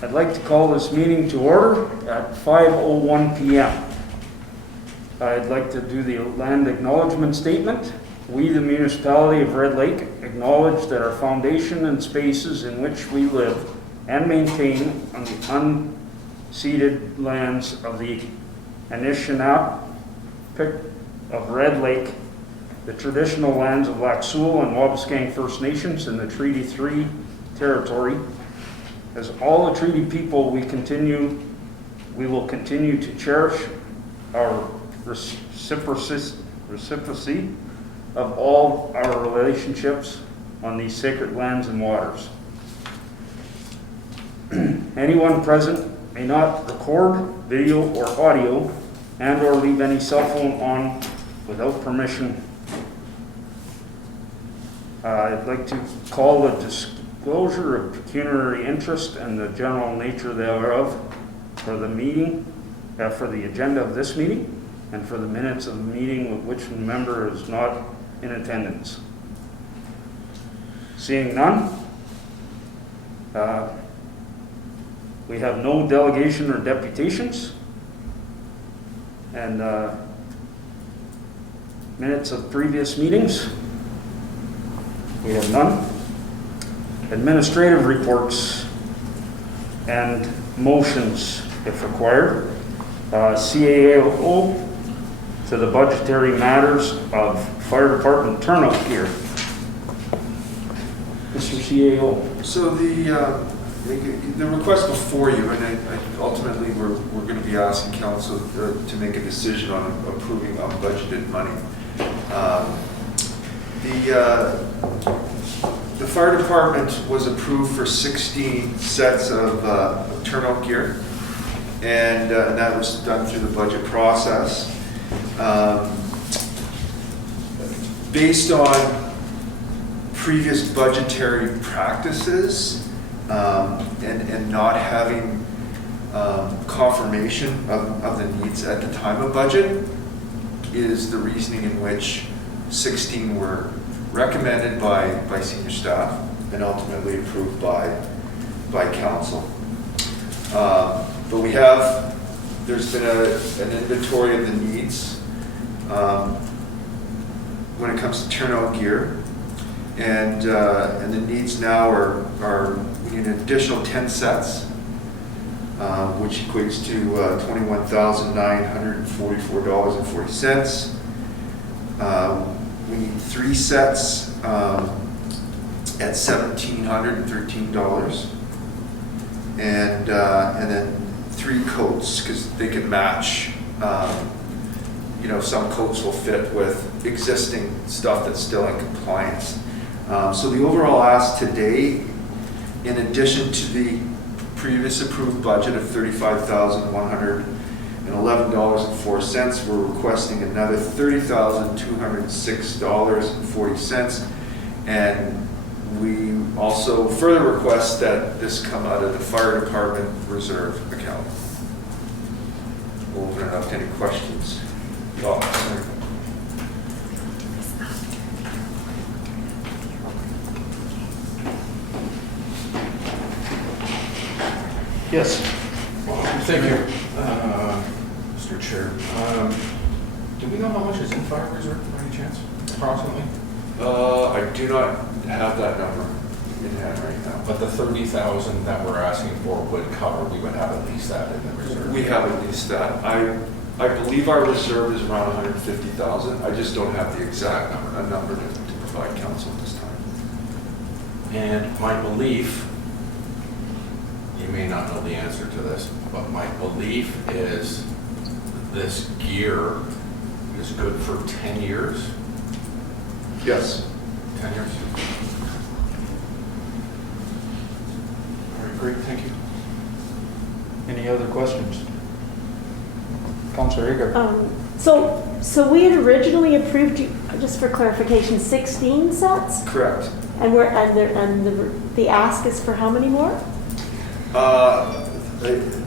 I'd like to call this meeting to order at 5:01 p.m. I'd like to do the land acknowledgement statement. We, the municipality of Red Lake, acknowledge that our foundation and spaces in which we live and maintain on the unceded lands of the Anishinaabe of Red Lake, the traditional lands of Lac Seul and Wabauskang First Nations in the Treaty 3 territory. As all the treaty people, we will continue to cherish our reciprocity of all our relationships on these sacred lands and waters. Anyone present may not record video or audio and or leave any cell phone on without permission. I'd like to call the disclosure of pecuniary interest and the general nature thereof for the meeting, for the agenda of this meeting, and for the minutes of the meeting with which member is not in attendance. Seeing none, we have no delegation or deputations, and minutes of previous meetings, we have none. Administrative reports and motions if required. CAO to the budgetary matters of fire department turnout gear. Mr. CAO. So the request before you, and ultimately we're going to be asking council to make a decision on approving unbudgeted money. The fire department was approved for 16 sets of turnout gear, and that was done through the budget process. Based on previous budgetary practices and not having confirmation of the needs at the time of budget is the reasoning in which 16 were recommended by senior staff and ultimately approved by council. But there's been an inventory of the needs when it comes to turnout gear, and the needs now are we need an additional 10 sets, which equates to $21,944.40. We need 3 sets at $1,713, and then 3 coats, because they can match. Some coats will fit with existing stuff that's still in compliance. So the overall ask today, in addition to the previous approved budget of $35,111.04, we're requesting another $30,206.40, and we also further request that this come out of the fire department reserve account. We'll open it up to any questions. Yes. Thank you, Mr. Chair. Do we know how much is in fire reserve by any chance, approximately? I do not have that number in hand right now. But the 30,000 that we're asking for would cover, we would have at least that in the reserve. We have at least that. I believe our reserve is around 150,000. I just don't have the exact number to provide council at this time. And my belief, you may not know the answer to this, but my belief is this gear is good for 10 years. Yes. 10 years. All right, great, thank you. Any other questions? Councilor Hager. So we had originally approved, just for clarification, 16 sets, Correct. and the ask is for how many more?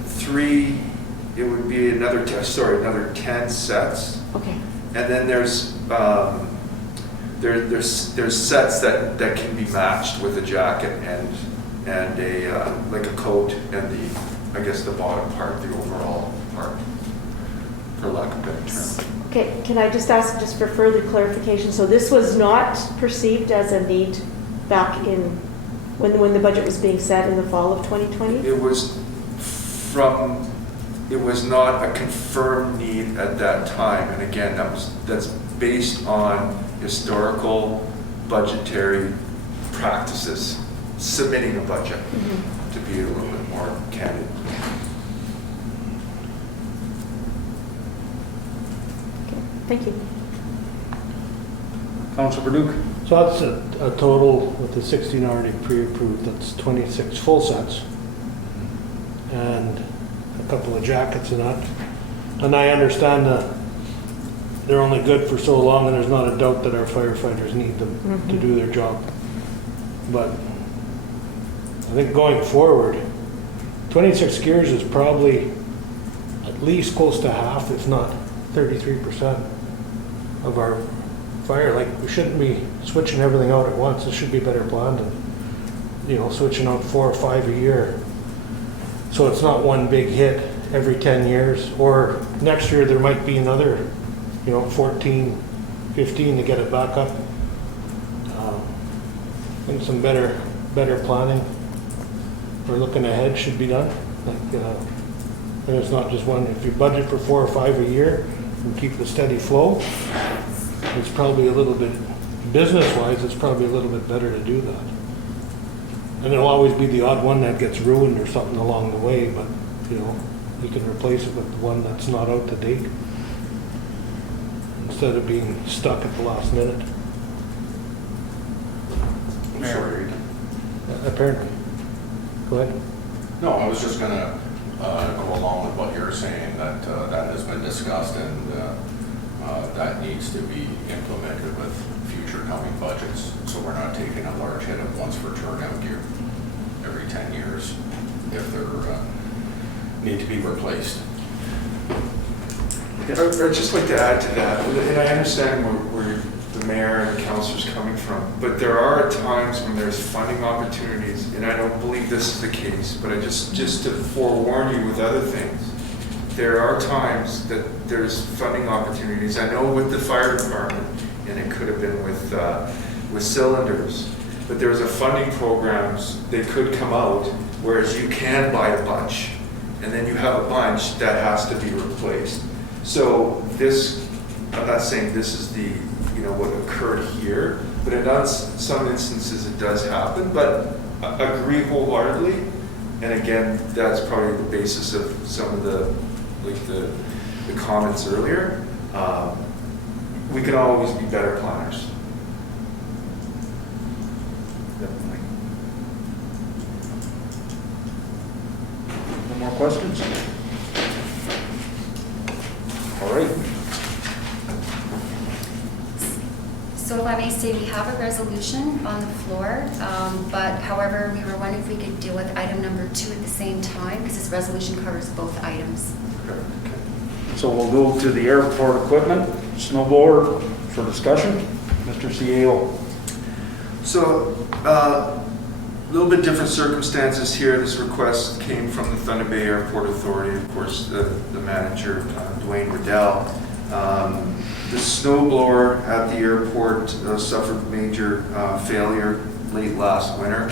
3. It would be another 10 sets, Okay. and then there's sets that can be matched with a jacket and and like a coat and I guess the bottom part, the overall part, for lack of a better term. Okay, can I just ask just for further clarification? So this was not perceived as a need back in, when the budget was being set in the fall of 2020? It was not a confirmed need at that time, and again, that's based on historical budgetary practices, submitting a budget, to be a little bit more candid. Okay, thank you. Councilor Duke? So that's a total with the 16 already pre-approved, that's 26 full sets. And a couple of jackets and that. And I understand that they're only good for so long, and there's not a doubt that our firefighters need them to do their job. But I think going forward, 26 gears is probably at least close to half, if not 33% of our fire. Like, we shouldn't be switching everything out at once. It should be better planned and, switching out 4 or 5 a year. So it's not one big hit every 10 years, or next year there might be another, 14, 15 to get it back up. I think some better planning or looking ahead should be done. And it's not just one. If you budget for 4 or 5 a year and keep the steady flow, it's probably a little bit, business-wise, it's probably a little bit better to do that. And there'll always be the odd one that gets ruined or something along the way, but, you can replace it with one that's not out to date instead of being stuck at the last minute. I'm sorry. Apparently. Go ahead. No, I was just gonna go along with what you're saying, that that has been discussed and that needs to be implemented with future coming budgets. So we're not taking a large hit of once for turnout gear every 10 years if they're need to be replaced. I'd just like to add to that, and I understand where the mayor and the councilor's coming from, but there are times when there's funding opportunities, and I don't believe this is the case, but just to forewarn you with other things, there are times that there's funding opportunities. I know with the fire department, and it could have been with cylinders, but there's a funding programs, they could come out, whereas you can buy a bunch, and then you have a bunch that has to be replaced. So this, I'm not saying this is the, what occurred here, but in some instances it does happen, but I agree wholeheartedly. And again, that's probably the basis of some of the comments earlier. We can always be better planners. Definitely. No more questions? All right. So if I may say, we have a resolution on the floor, but however, we were wondering if we could deal with item number 2 at the same time, because this resolution covers both items. Okay. So we'll go to the airport equipment, snow blower for discussion. Mr. Cielo. So, a little bit different circumstances here. This request came from the Thunder Bay Airport Authority, of course, the manager, Dwayne Riddell. The snow blower at the airport suffered major failure late last winter.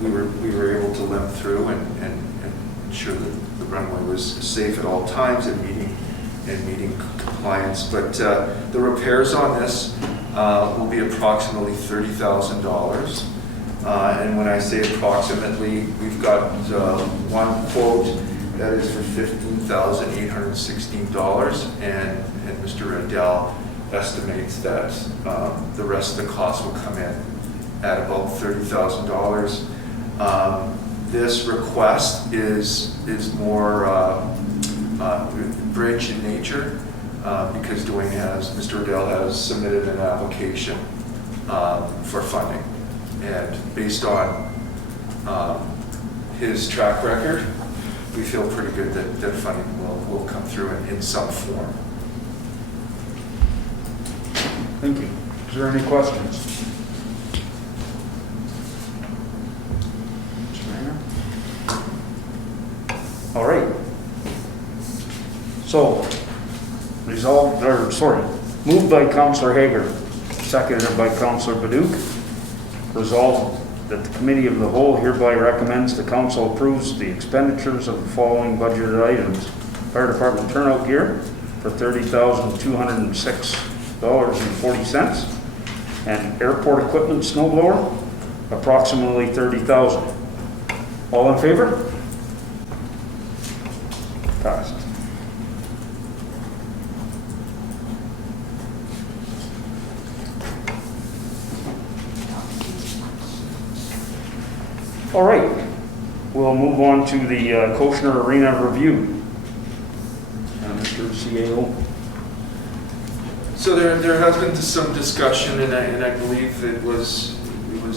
We were able to limp through and ensure that the runway was safe at all times and meeting compliance. But the repairs on this will be approximately $30,000. And when I say approximately, we've got one quote that is for $15,816, and Mr. Riddell estimates that the rest of the cost will come in at about $30,000. This request is more bridge in nature because Mr. Riddell has submitted an application for funding, and based on his track record, we feel pretty good that funding will come through in some form. Thank you. Is there any questions? All right. So, moved by Councillor Hager, seconded by Councillor Baduch. Resolved that the Committee of the Whole hereby recommends the Council approves the expenditures of the following budgeted items. Fire Department turnout gear for $30,206.40, and airport equipment snow blower, approximately $30,000. All in favor? Passed. All right, we'll move on to the Koshner Arena review. Mr. CAO. So there has been some discussion, and I believe it was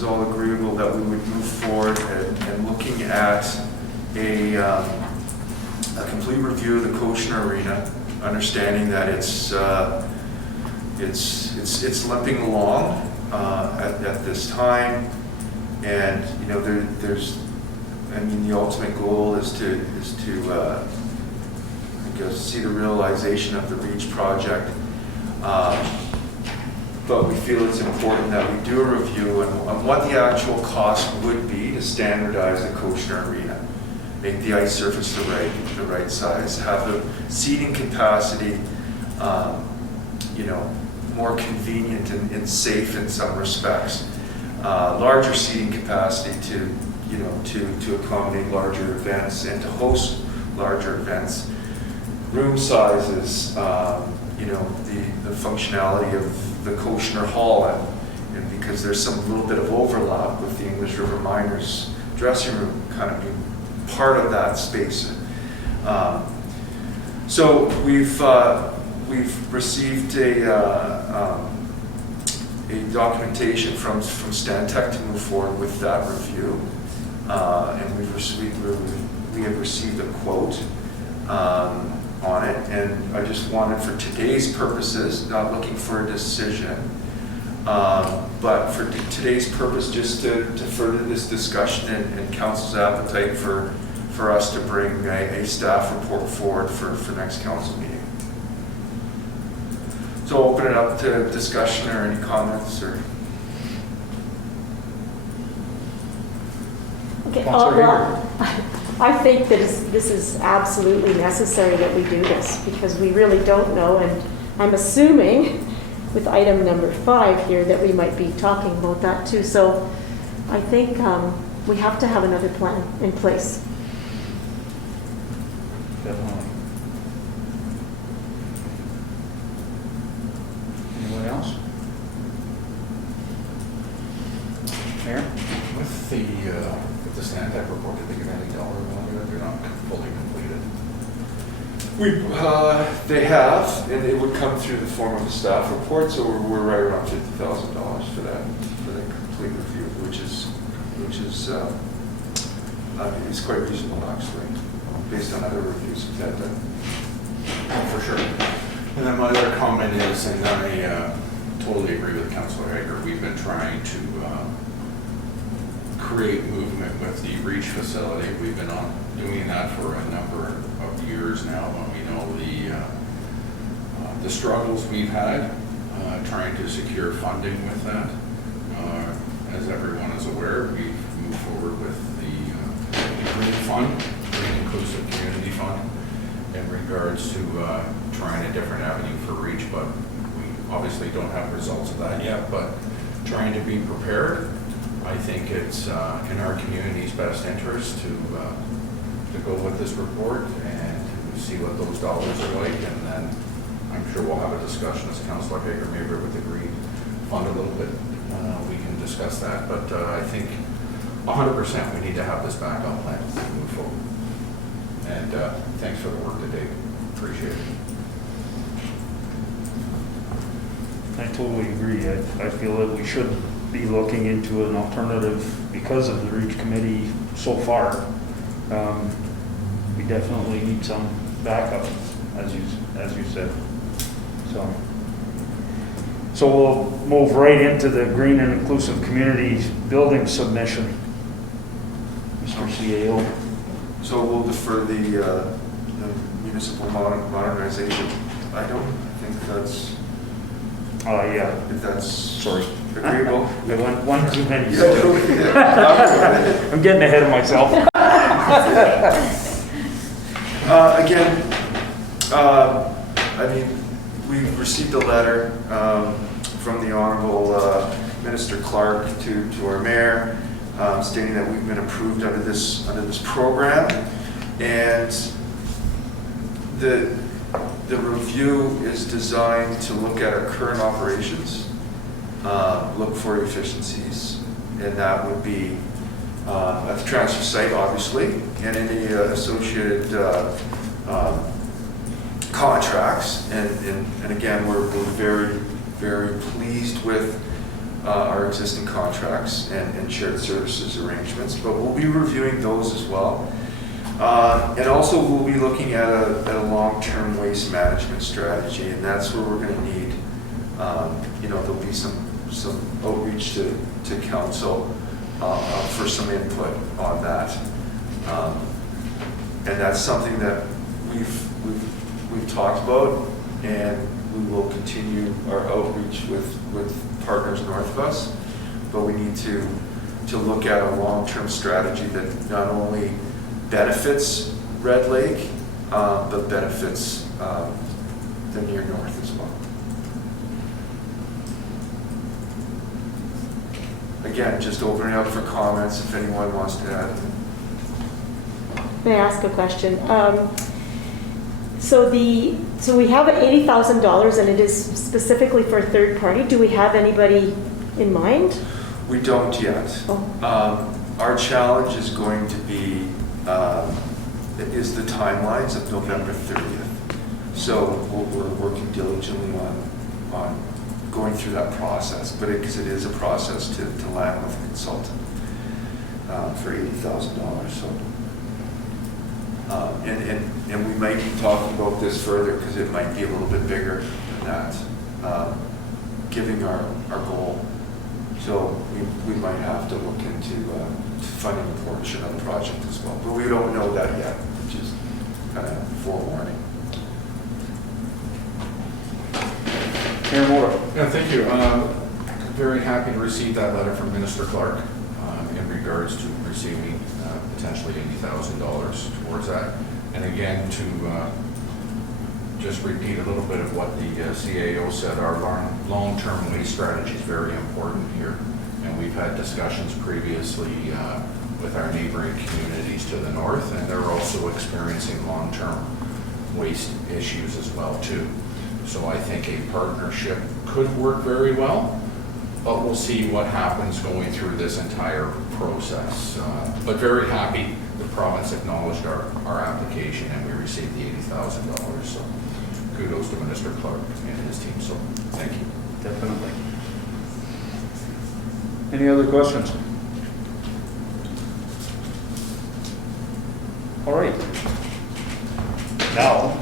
all agreeable that we would move forward and looking at a complete review of the Koshner Arena, understanding that it's limping along at this time, and you know the ultimate goal is to I guess see the realization of the REACH project. But we feel it's important that we do a review on what the actual cost would be to standardize the Koshner Arena, make the ice surface the right size, have the seating capacity, more convenient and safe in some respects, larger seating capacity to accommodate larger events and to host larger events, room sizes, the functionality of the Koshner Hall, and because there's some little bit of overlap with the English River Miners dressing room kind of being part of that space. So we've received a documentation from Stantec to move forward with that review, and we have received a quote on it, and I just wanted, for today's purposes, not looking for a decision, but for today's purpose, just to further this discussion and council's appetite for us to bring a staff report forward for next council meeting. So I'll open it up to discussion or any comments or. Okay, Councillor Hager. I think that this is absolutely necessary that we do this, because we really don't know, and I'm assuming with item number 5 here that we might be talking about that too. So I think we have to have another plan in place. Definitely. Anyone else? Mayor? With the Stantec report, did they give any dollar value? They're not fully completed. They have, and it would come through the form of a staff report, so we're right around $50,000 for the complete review, which is it's quite reasonable actually, based on other reviews we've had done. For sure. And then my other comment is, and I totally agree with Councillor Hager, we've been trying to create movement with the REACH facility. We've been doing that for a number of years now, but we know the struggles we've had trying to secure funding with that. As everyone is aware, we've moved forward with the Green Fund, Green Inclusive Community Fund, in regards to trying a different avenue for REACH, but we obviously don't have results of that yet, but trying to be prepared. I think it's in our community's best interest to go with this report and to see what those dollars are like, and then I'm sure we'll have a discussion, as Councillor Hager maybe with the Green Fund a little bit. We can discuss that, but I think 100% we need to have this backup plan to move forward. And thanks for the work today. Appreciate it. I totally agree. I feel that we should be looking into an alternative because of the REACH committee so far. We definitely need some backup, as you said. So we'll move right into the Green and Inclusive Community Building submission. Mr. CAO. So we'll defer the municipal modernization. I don't think that's, Yeah, if that's sorry. agreeable. I went one too many. Yeah. I'm getting ahead of myself. Again, I mean, we've received a letter from the Honorable Minister Clark to our mayor stating that we've been approved under this program, and the review is designed to look at our current operations, look for efficiencies, and that would be at the transfer site, obviously, and any associated contracts. And again, we're very, very pleased with our existing contracts and shared services arrangements, but we'll be reviewing those as well. And also we'll be looking at a long-term waste management strategy, and that's where we're going to need, there'll be some outreach to council for some input on that. And that's something that we've talked about, and we will continue our outreach with partners north of us, but we need to look at a long-term strategy that not only benefits Red Lake, but benefits the near north as well. Again, just opening up for comments if anyone wants to add. May I ask a question? So we have $80,000 and it is specifically for a third party. Do we have anybody in mind? We don't yet. Oh. Our challenge is going to be is the timelines of November 30th. So we're working diligently on going through that process, but because it is a process to land with a consultant for $80,000. So and we might be talking about this further because it might be a little bit bigger than that, giving our goal. So we might have to look into funding a portion of the project as well, but we don't know that yet, which is kind of forewarning. Mayor Moore. Yeah, thank you. Very happy to receive that letter from Minister Clark in regards to receiving potentially $80,000 towards that. And again, to just repeat a little bit of what the CAO said, our long-term waste strategy is very important here. And we've had discussions previously with our neighboring communities to the north, and they're also experiencing long-term waste issues as well too. So I think a partnership could work very well, but we'll see what happens going through this entire process. But very happy the province acknowledged our application and we received the $80,000. So kudos to Minister Clark and his team. So thank you. Definitely. Any other questions? All right. Now,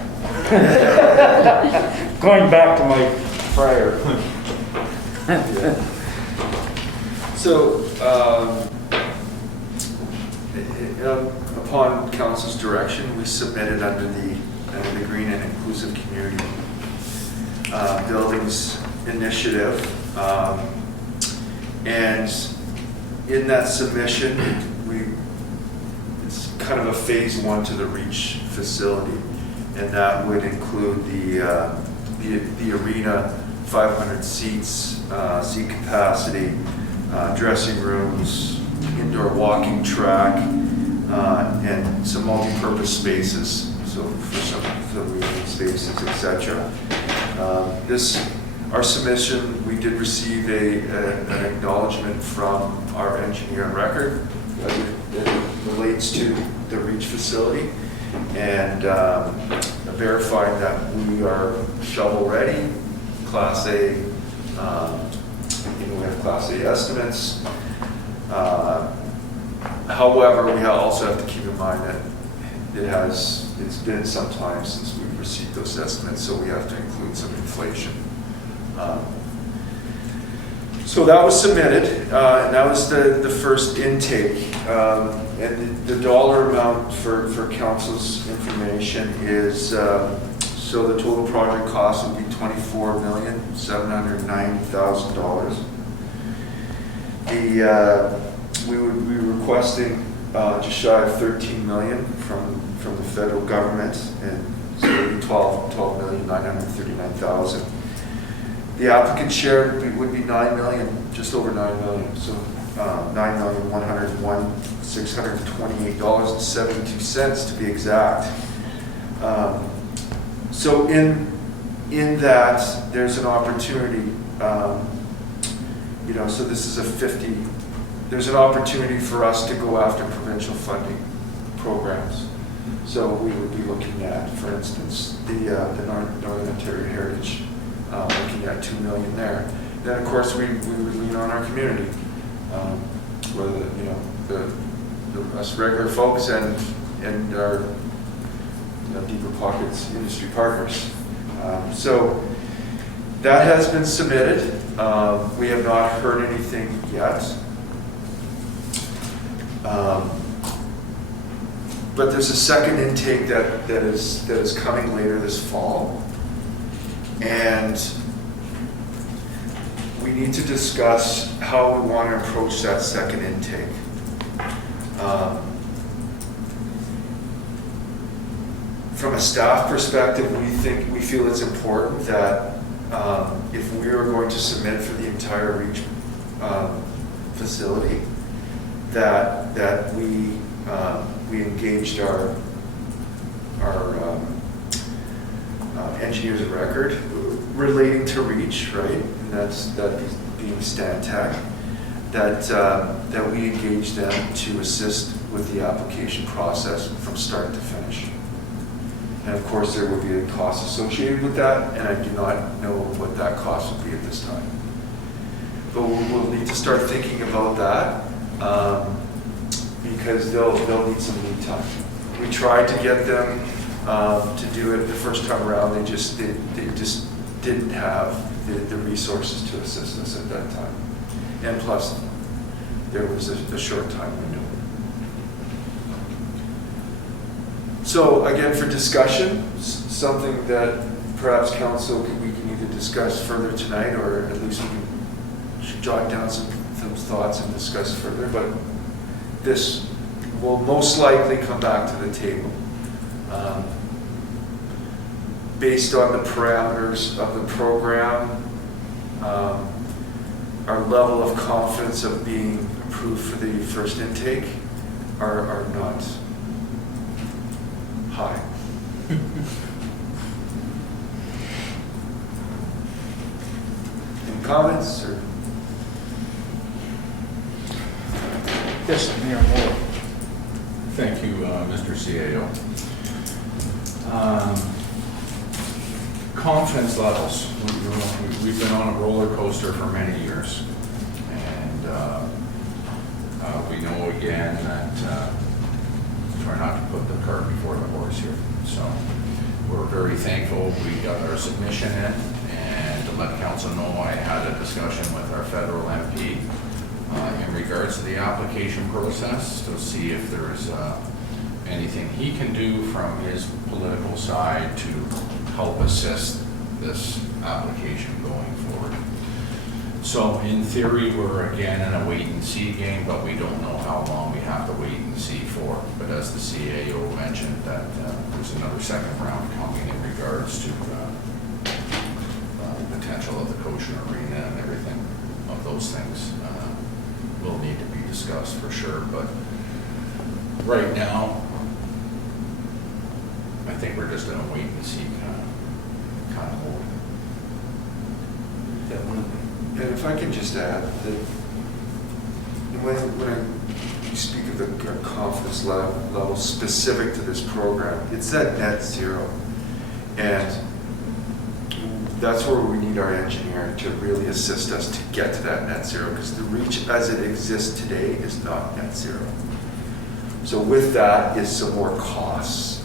going back to my prior. So, upon council's direction, we submitted under the Green and Inclusive Community Buildings Initiative, and in that submission, it's kind of a phase one to the REACH facility, and that would include the arena, 500 seats, seat capacity, dressing rooms, indoor walking track, and some multi-purpose spaces, so for some meeting spaces, etc. Our submission, we did receive an acknowledgement from our engineer on record as it relates to the REACH facility, and verifying that we are shovel ready, Class A. We have Class A estimates. However, we also have to keep in mind that it's been some time since we've received those estimates, so we have to include some inflation So that was submitted, and that was the first intake. And the dollar amount for council's information is, so the total project cost would be $24,790,000. We would be requesting just shy of 13 million from the federal government, and so it would be 12,939,000. The applicant share would be 9 million, just over 9 million, so $9,101,628.72 to be exact. So in that, there's an opportunity, so this is a 50, there's an opportunity for us to go after provincial funding programs. So we would be looking at, for instance, the Northern Ontario Heritage, looking at 2 million there. Then of course we would lean on our community, whether the us regular folks and our deeper pockets industry partners. So that has been submitted. We have not heard anything yet. But there's a second intake that is coming later this fall. And we need to discuss how we want to approach that second intake. From a staff perspective, we feel it's important that if we are going to submit for the entire REACH facility, that we engaged our engineers of record relating to REACH, right? And that being Stantec, that we engage them to assist with the application process from start to finish. And of course, there will be a cost associated with that, and I do not know what that cost will be at this time. But we'll need to start thinking about that because they'll need some lead time. We tried to get them to do it the first time around. They just didn't have the resources to assist us at that time. And plus, there was a short time window. So again, for discussion, something that perhaps council we can either discuss further tonight, or at least we should jot down some thoughts and discuss further. But this will most likely come back to the table based on the parameters of the program. Our level of confidence of being approved for the first intake are not high. Any comments? Or? Yes, Mayor Moore. Thank you, Mr. CAO. Confidence levels. We've been on a roller coaster for many years, and we know again that try not to put the cart before the horse here. So we're very thankful we got our submission in, and to let council know, I had a discussion with our federal MP in regards to the application process to see if there's anything he can do from his political side to help assist this application going forward. So in theory, we're again in a wait and see game, but we don't know how long we have to wait and see for. But as the CAO mentioned, that there's another second round coming in regards to the potential of the Kosher Arena and everything of those things will need to be discussed for sure. But right now, I think we're just in a wait and see kind of mode. And if I can just add that when you speak of the confidence level specific to this program, it's that net zero. And that's where we need our engineer to really assist us to get to that net zero, because the REACH as it exists today is not net zero. So with that is some more costs.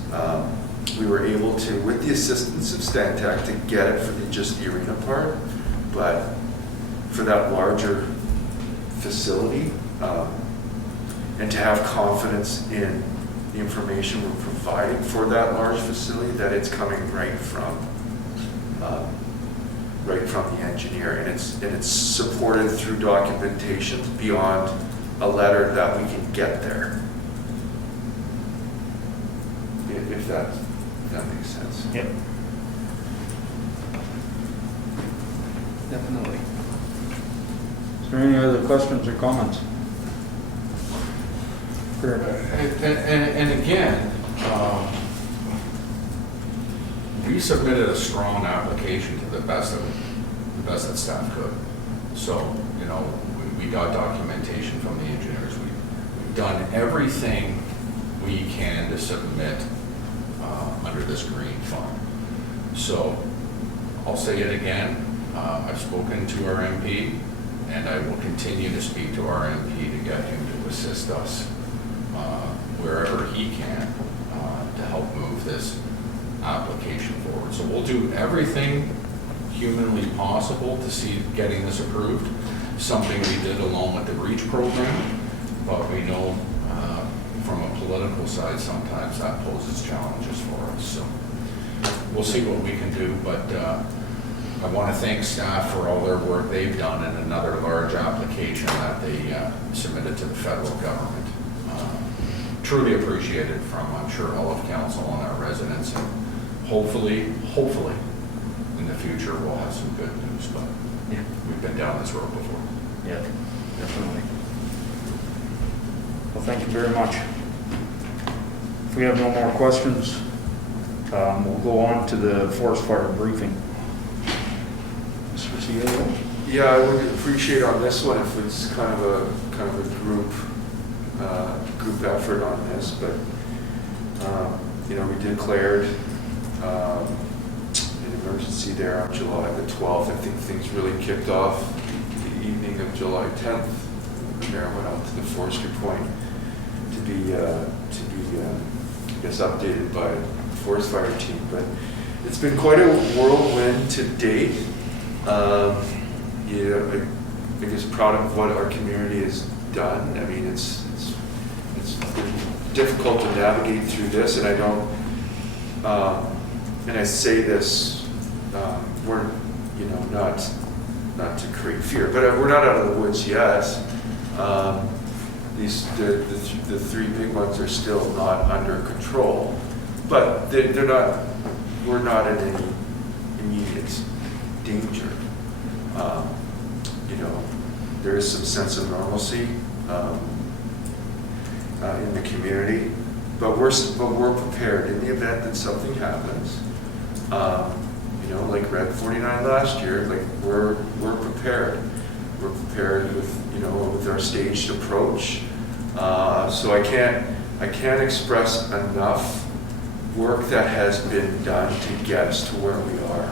We were able to, with the assistance of Stantec, to get it for just the arena part, but for that larger facility, and to have confidence in the information we're providing for that large facility, that it's coming right from the engineer, and it's supported through documentation beyond a letter that we can get there. If that makes sense. Yep. Definitely. Is there any other questions or comments? Sure. And again, we submitted a strong application to the best that staff could. So, you know, we got documentation from the engineers. We've done everything we can to submit under this green fund. So I'll say it again. I've spoken to our MP, and I will continue to speak to our MP to get him to assist us wherever he can to help move this application forward. So we'll do everything humanly possible to see getting this approved. Something we did along with the REACH program, but we know from a political side sometimes that poses challenges for us. So we'll see what we can do, but I want to thank staff for all their work they've done in another large application that they submitted to the federal government. Truly appreciated from, I'm sure, all of council and our residents, and hopefully, in the future we'll have some good news, but Yeah. we've been down this road before. Yeah, definitely. Well, thank you very much. If we have no more questions, we'll go on to the forest fire briefing. Mr. CAO? Yeah, I would appreciate on this one if it's kind of a group effort on this, but you know, we declared an emergency there on July the 12th. I think things really kicked off the evening of July 10th. The mayor went out to the forestry point to be I guess updated by the forest fire team, but it's been quite a whirlwind to date. Yeah, I guess proud of what our community has done. I mean, it's been difficult to navigate through this, and I don't, and I say this, we're, you know, not to create fear, but we're not out of the woods yet. The three big ones are still not under control, but they're not. We're not in any immediate danger. You know, there is some sense of normalcy in the community, but we're prepared in the event that something happens. You know, like Red 49 last year, like we're prepared. We're prepared with, you know, with our staged approach. So I can't express enough work that has been done to get us to where we are,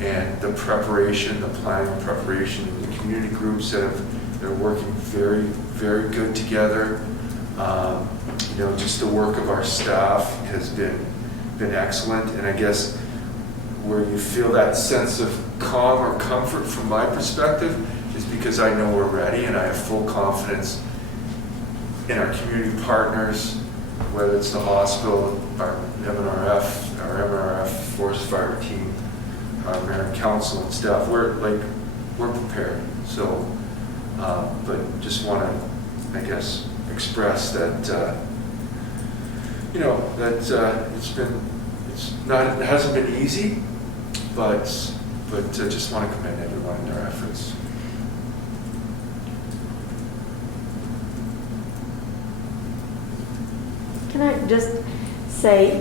and the preparation, the planning preparation, the community groups they're working very, very good together. You know, just the work of our staff has been excellent, and I guess where you feel that sense of calm or comfort from my perspective is because I know we're ready, and I have full confidence in our community partners, whether it's the hospital, our MNRF forest fire team, our mayor and council and staff. We're prepared. So, but just want to, I guess, express that you know, that it hasn't been easy, but just want to commend everyone in their efforts. Can I just say,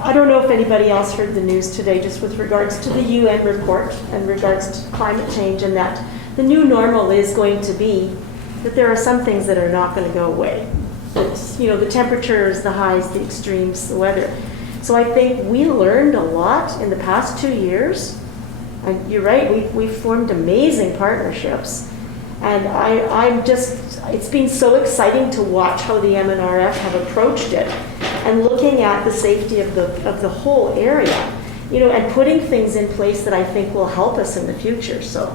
I don't know if anybody else heard the news today just with regards to the UN report and regards to climate change, and that the new normal is going to be that there are some things that are not going to go away. It's, you know, the temperatures, the highs, the extremes, the weather. So I think we learned a lot in the past 2 years. And you're right, we've formed amazing partnerships. And it's been so exciting to watch how the MNRF have approached it and looking at the safety of the whole area, you know, and putting things in place that I think will help us in the future. So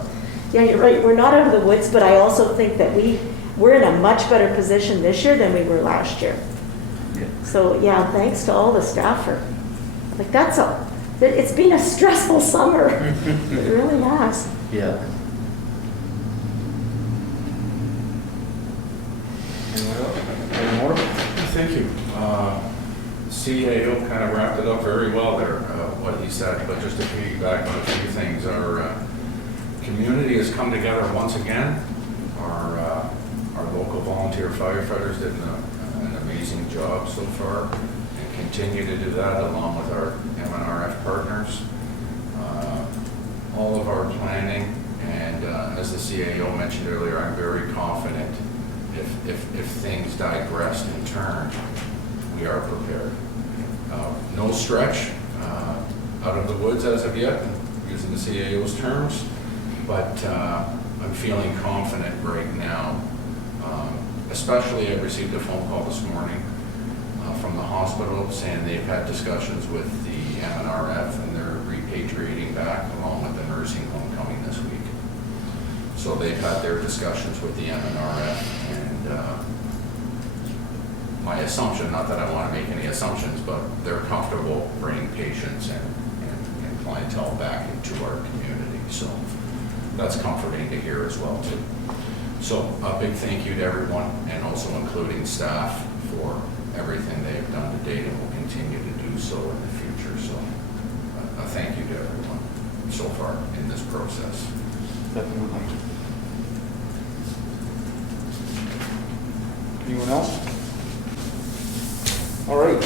Yeah, you're right, we're not out of the woods, but I also think that we're in a much better position this year than we were last year. So, yeah, thanks to all the staff for, like, it's been a stressful summer. It really has. Yeah. Anyone else? Any more? Thank you. CAO kind of wrapped it up very well there, what he said, but just to piggyback on a few things, our community has come together once again. Our local volunteer firefighters did an amazing job so far and continue to do that along with our MNRF partners. All of our planning, and as the CAO mentioned earlier, I'm very confident if things digressed and turned, we are prepared. No stretch out of the woods as of yet, using the CAO's terms, but I'm feeling confident right now. Especially, I received a phone call this morning from the hospital saying they've had discussions with the MNRF and they're repatriating back along with the nursing home coming this week. So they've had their discussions with the MNRF, and my assumption, not that I want to make any assumptions, but they're comfortable bringing patients and clientele back into our community. So that's comforting to hear as well too. So a big thank you to everyone, and also including staff for everything they've done to date and will continue to do so in the future. So a thank you to everyone so far in this process. Definitely. Anyone else? All right.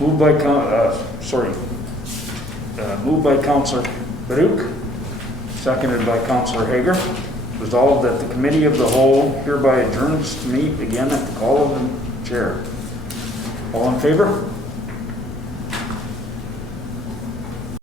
Moved by Councillor Baruch, seconded by Councillor Hager. Resolved that the Committee of the Whole hereby adjourns to meet again at the call of the Chair. All in favor?